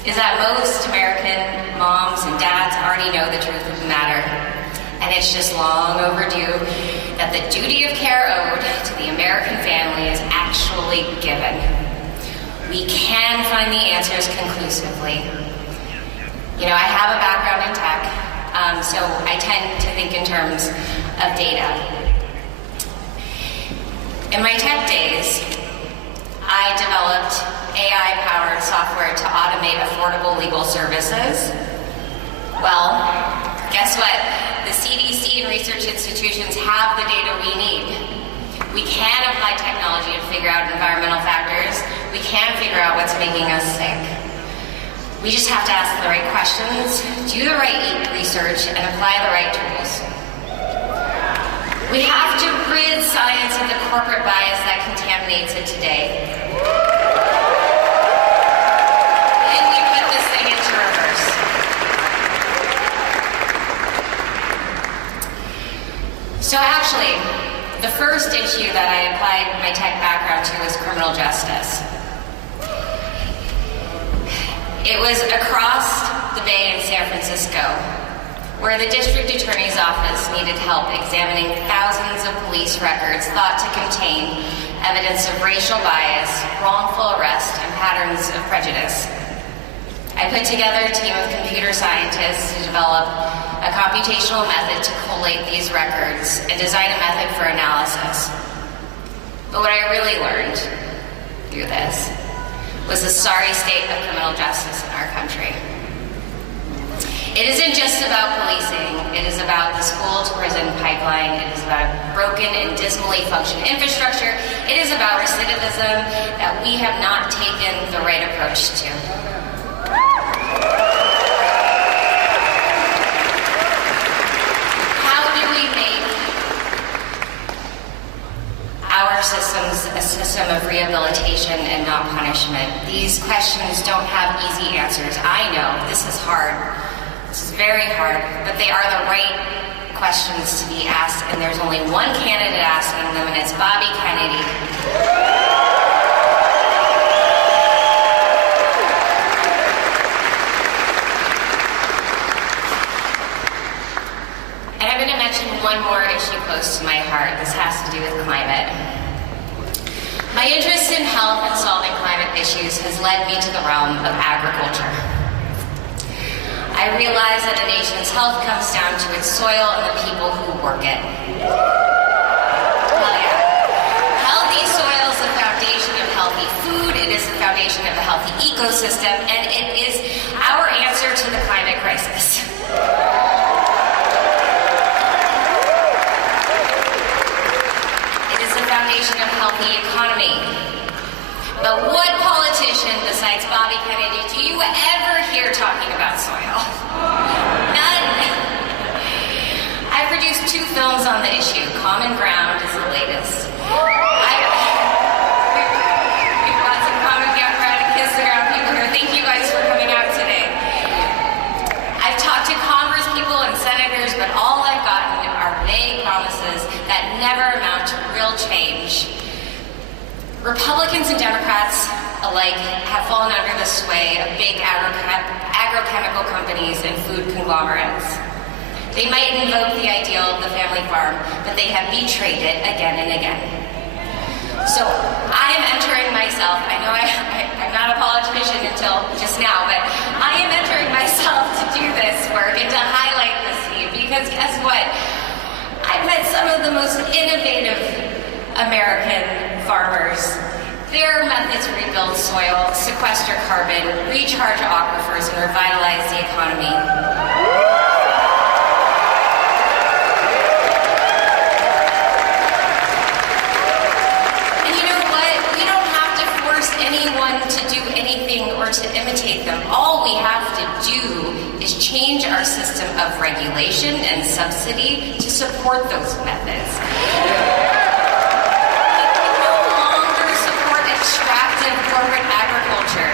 is that most American moms and dads already know the truth of the matter, and it's just long overdue that the duty of care owed to the American family is actually given. We can find the answers conclusively. You know, I have a background in tech, so I tend to think in terms of data. In my tech days, I developed AI-powered software to automate affordable legal services. Well, guess what? The CDC and research institutions have the data we need. We can apply technology to figure out environmental factors. We can figure out what's making us sick. We just have to ask the right questions, do the right research, and apply the right tools. We have to rid science of the corporate bias that contaminates it today. And we put this thing into reverse. So actually, the first issue that I applied my tech background to was criminal justice. It was across the bay in San Francisco, where the district attorney's office needed help examining thousands of police records thought to contain evidence of racial bias, wrongful arrest, and patterns of prejudice. I put together a team of computer scientists to develop a computational method to collate these records and design a method for analysis. But what I really learned through this was the sorry state of criminal justice in our country. It isn't just about policing. It is about the school-to-prison pipeline. It is about broken and dismally functioning infrastructure. It is about recidivism that we have not taken the right approach to. How do we make our our system's a system of rehabilitation and not punishment? These questions don't have easy answers. I know this is hard. This is very hard, but they are the right questions to be asked, and there's only one candidate asking them, and it's Bobby Kennedy. And I'm going to mention one more issue close to my heart. This has to do with climate. My interest in health and solving climate issues has led me to the realm of agriculture. I realize that a nation's health comes down to its soil and the people who work it. Hell yeah. Healthy soil is the foundation of healthy food, it is the foundation of a healthy ecosystem, and it is our answer to the climate crisis. It is the foundation of a healthy economy. But what politician besides Bobby Kennedy do you ever hear talking about soil? None. I produced 2 films on the issue. Common Ground is the latest. We brought some Common Ground and Kiss the Ground people here. Thank you guys for coming out today. I've talked to Congress people and senators, but all I've gotten are vague promises that never amount to real change. Republicans and Democrats alike have fallen under the sway of big agrochemical companies and food conglomerates. They might invoke the ideal of the family farm, but they have betrayed it again and again. So I am entering myself, I know I'm not a politician until just now, but I am entering myself to do this work and to highlight this need, because guess what? I've met some of the most innovative American farmers. Their methods rebuild soil, sequester carbon, recharge aquifers, and revitalize the economy. And you know what? We don't have to force anyone to do anything or to imitate them. All we have to do is change our system of regulation and subsidy to support those methods. Extractive corporate agriculture.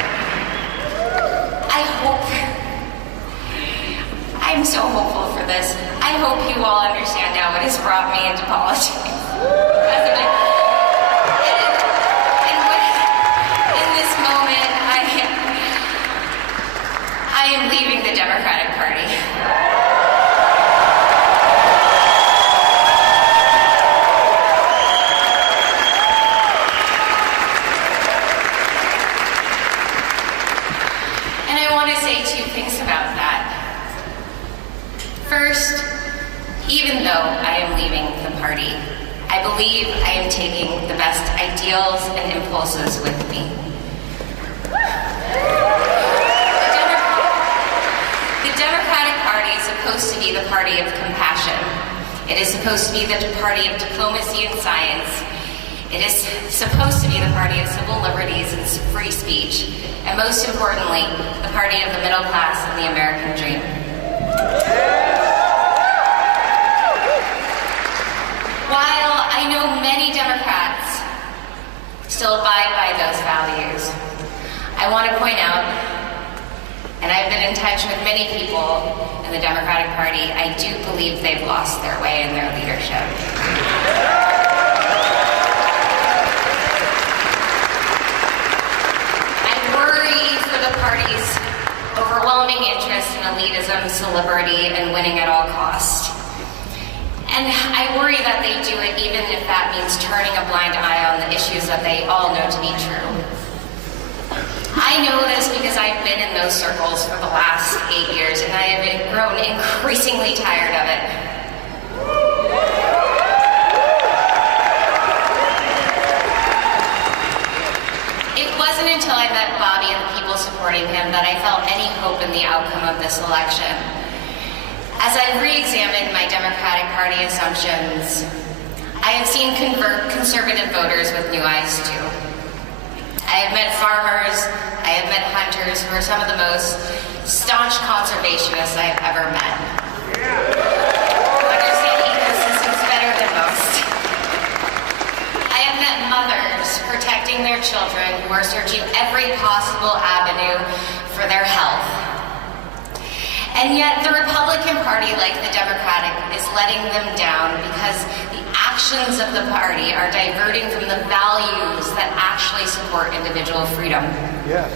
I'm so hopeful for this. I hope you all understand now what has brought me into politics. President. In this moment, I am leaving the Democratic Party. First, even though I am leaving the party, I believe I am taking the best ideals and impulses with me. The Democratic Party is supposed to be the party of compassion. It is supposed to be the party of diplomacy and science. It is supposed to be the party of civil liberties and free speech, and most importantly, the party of the middle class and the American dream. While I know many Democrats still abide by those values, I want to point out, and I've been in touch with many people in the Democratic Party, I do believe they've lost their way in their leadership. I worry for the party's overwhelming interest in elitism, celebrity, and winning at all costs. And I worry that they do it even if that means turning a blind eye on the issues that they all know to be true. I know this because I've been in those circles for the last 8 years, and I have grown increasingly tired of it. It wasn't until I met Bobby and the people supporting him that I felt any hope in the outcome of this election. As I re-examined my Democratic Party assumptions, I have seen conservative voters with new eyes too. I have met farmers, I have met hunters who are some of the most staunch conservationists I have ever met. Who understand ecosystems better than most. I have met children who are searching every possible avenue for their health. And yet the Republican Party, like the Democratic, is letting them down because the actions of the party are diverting from the values that actually support individual freedom. Yes.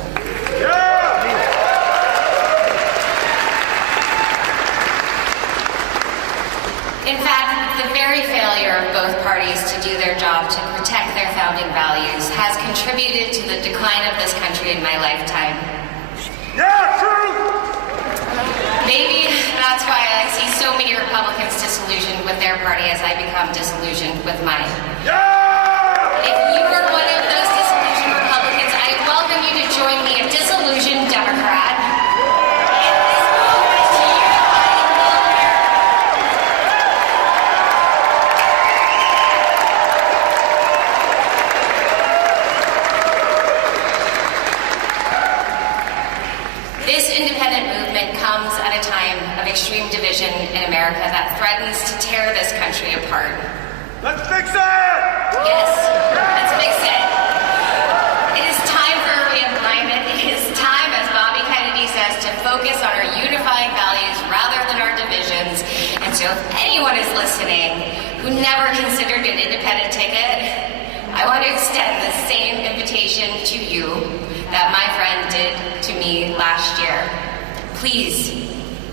In fact, the very failure of both parties to do their job to protect their founding values has contributed to the decline of this country in my lifetime. Yeah, true! Maybe that's why I see so many Republicans disillusioned with their party as I become disillusioned with mine. Yeah! If you are one of those disillusioned Republicans, I welcome you to join me, a disillusioned Democrat. In this moment to unify and build America. This independent movement comes at a time of extreme division in America that threatens to tear this country apart. Let's fix it! Yes, let's fix it. It is time for a realignment. It is time, as Bobby Kennedy says, to focus on our unifying values rather than our divisions. And so if anyone is listening who never considered an independent ticket, I want to extend the same invitation to you that my friend did to me last year. Please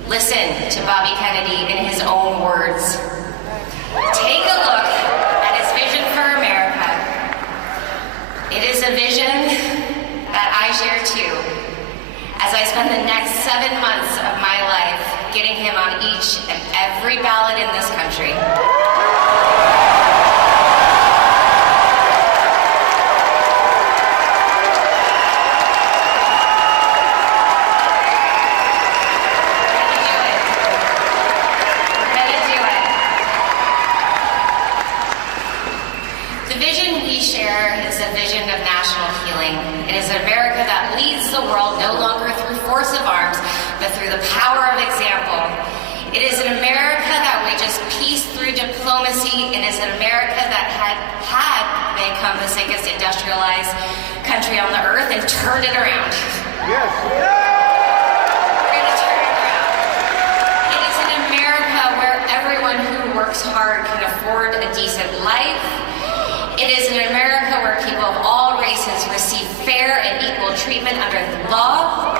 listen to Bobby Kennedy in his own words. Take a look at his vision for America. It is a vision that I share too, as I spend the next 7 months of my life getting him on each and every ballot in this country. It is an America that leads the world no longer through force of arms, but through the power of example. It is an America that wages peace through diplomacy. It is an America that had become the sickest industrialized country on the earth and turned it around. Yes. We're going to turn it around. It is an America where everyone who works hard can afford a decent life. It is an America where people of all races receive fair and equal treatment under the law.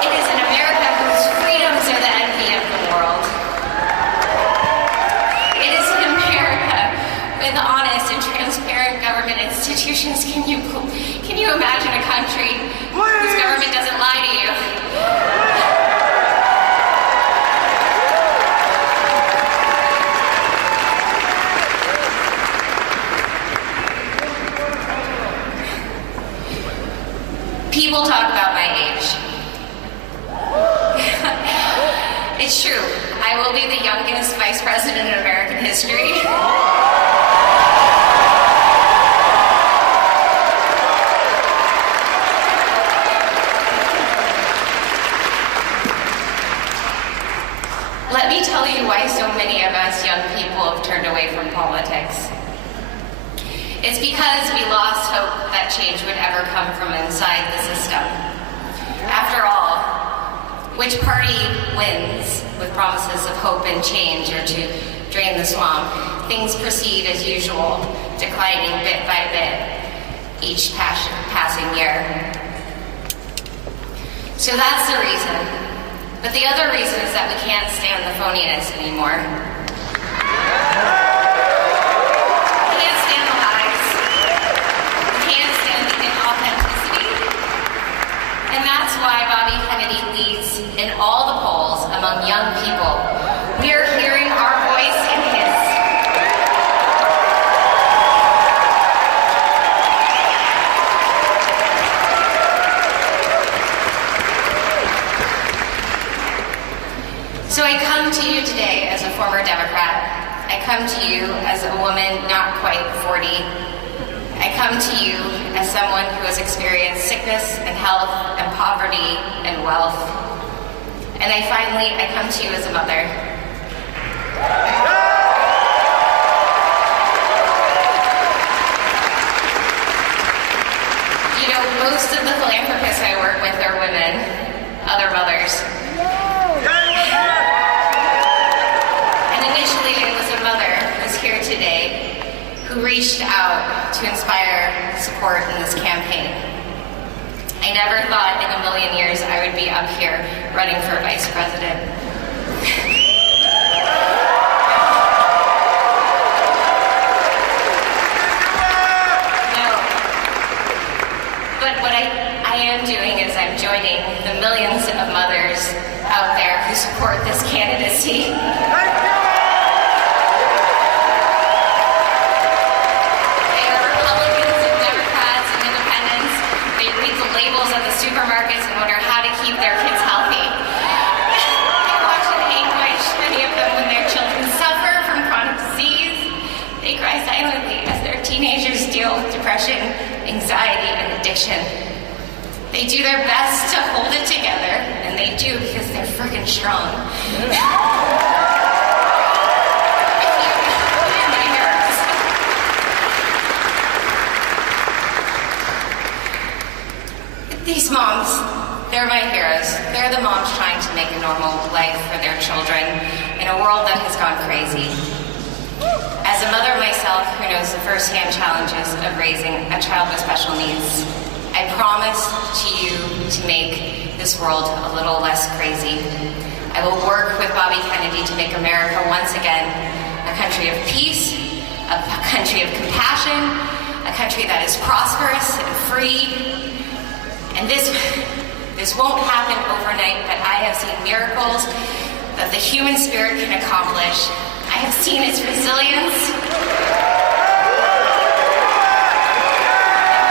It is an America whose freedoms are the envy of the world. It is an America with honest and transparent government institutions. Can you imagine a country whose government doesn't lie to you? People talk about my age. It's true. I will be the youngest vice president in American history. Let me tell you why so many of us young people have turned away from politics. It's because we lost hope that change would ever come from inside the system. After all, which party wins with promises of hope and change or to drain the swamp? Things proceed as usual, declining bit by bit each passing year. So that's the reason. But the other reason is that we can't stand the phoniness anymore. And that's why Bobby Kennedy leads in all the polls among young people. We are hearing our voice in his. So I come to you today as a former Democrat. I come to you as a woman not quite 40. I come to you as someone who has experienced sickness and health and poverty and wealth. And I come to you as a mother. women, other mothers. And initially it was a mother who's here today who reached out to inspire support in this campaign. I never thought in a million years I would be up here running for vice president. No. But what I am doing is I'm joining the millions of mothers out there who support this candidacy. Supermarkets and wonder how to keep their kids healthy. They watch in anguish, many of them, when their children suffer from chronic disease. They cry silently as their teenagers deal with depression, anxiety, and addiction. They do their best to hold it together, and they do because they're freaking strong. These moms, they're my heroes. They're the moms trying to make a normal life for their children in a world that has gone crazy. As a mother myself who knows the firsthand challenges of raising a child with special needs, I promise to you to make this world a little less crazy. I will work with Bobby Kennedy to make America once again a country of peace, a country of compassion, a country that is prosperous and free. And this won't happen overnight, but I have seen miracles that the human spirit can accomplish. I have seen its resilience. And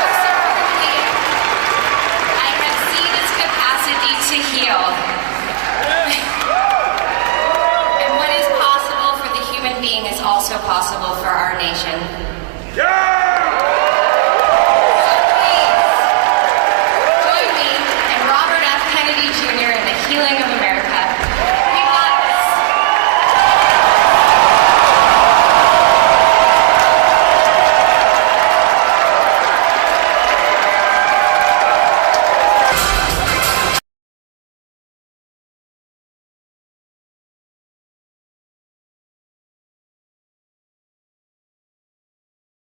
most importantly, I have seen its capacity to heal. And what is possible for the human being is also possible for our nation. Yeah!